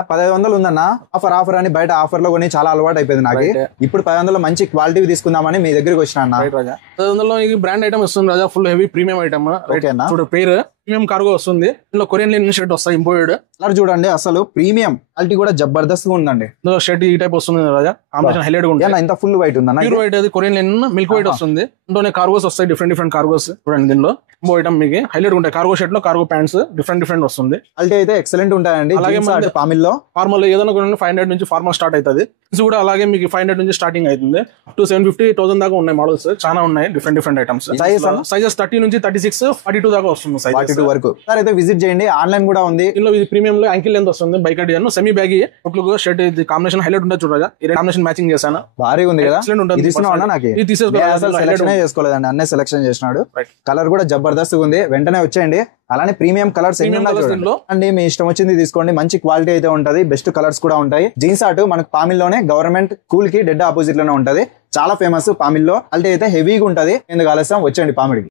1500 ఉందన్న. ఆఫర్ అని బయట ఆఫర్ లో కొని చాలా అలవాటు అయిపోయింది నాకు. ఇప్పుడు 1500 మంచి క్వాలిటీ తీసుకుందామని మీ దగ్గరికి వచ్చిన అన్న. 1500 బ్రాండ్ ఐటమ్ వస్తుంది రాజా, ఫుల్ హెవీ ప్రీమియం ఐటమ్. చూడు పేరు ప్రీమియం కార్గో వస్తుంది. ఇందులో కొరియన్ లైన్ షర్ట్ వస్తాయి ఇంపోర్టెడ్. కలర్ చూడండి అసలు ప్రీమియం క్వాలిటీ కూడా జబర్దస్త్ గా ఉందండి. ఇందులో షర్ట్ ఈ టైప్ వస్తుంది రాజా, కాంబినేషన్ హైలైట్ గా ఉంటుంది. ఇంత ఫుల్ వైట్ ఉందన్న, ప్యూర్ వైట్. అది కొరియన్ లైన్ మిల్క్ వైట్ వస్తుంది. ఇందులోనే కార్గోస్ వస్తాయి, డిఫరెంట్ కార్గోస్ చూడండి. దీనిలో ఇంకో ఐటమ్ మీకు హైలైట్ ఉంటాయి. కార్గో షర్ట్ లో కార్గో ప్యాంట్స్ డిఫరెంట్ వస్తుంది. క్వాలిటీ అయితే ఎక్సలెంట్ ఉంటాయండి. అలాగే పామిల్లో ఫార్మల్ ఏదైనా కూడా 500 నుంచి ఫార్మల్ స్టార్ట్ అవుతుంది. ఇది కూడా అలాగే మీకు 500 నుంచి స్టార్టింగ్ అవుతుంది. 750,000 దాకా ఉన్నాయి మోడల్స్, చాలా ఉన్నాయి డిఫరెంట్ ఐటమ్స్. సైజెస్ 30 నుంచి 36, 42 దాకా వస్తుంది. 42 వరకు సార్ అయితే విజిట్ చేయండి. ఆన్లైన్ కూడా ఉంది. ఇందులో ఇది ప్రీమియం లో యాంకిల్ లెంత్ వస్తుంది, bike design, semi baggy shirt. ఇది కాంబినేషన్ హైలైట్ ఉంటుంది చూడగా. ఈ కాంబినేషన్ మ్యాచింగ్ చేశాను, భారీ ఉంది కదా. ఇది చేసుకోలేదండి, అన్నీ సెలెక్షన్ చేసినాడు. కలర్ కూడా జబర్దస్త్ ఉంది. వెంటనే వచ్చేయండి. అలానే ప్రీమియం కలర్స్ అండి, మీ ఇష్టం వచ్చింది తీసుకోండి. మంచి క్వాలిటీ అయితే ఉంటది, బెస్ట్ కలర్స్ కూడా ఉంటాయి. జీన్స్ ఆర్ట్ మనకు పామిల్లోనే గవర్నమెంట్ స్కూల్ కి డెడ్ ఆపోజిట్ లోనే ఉంటది. చాలా ఫేమస్ పామిల్లో. క్వాలిటీ అయితే హెవీగా ఉంటది. ఎందుకు ఆలస్యం, వచ్చేయండి పామిడికి.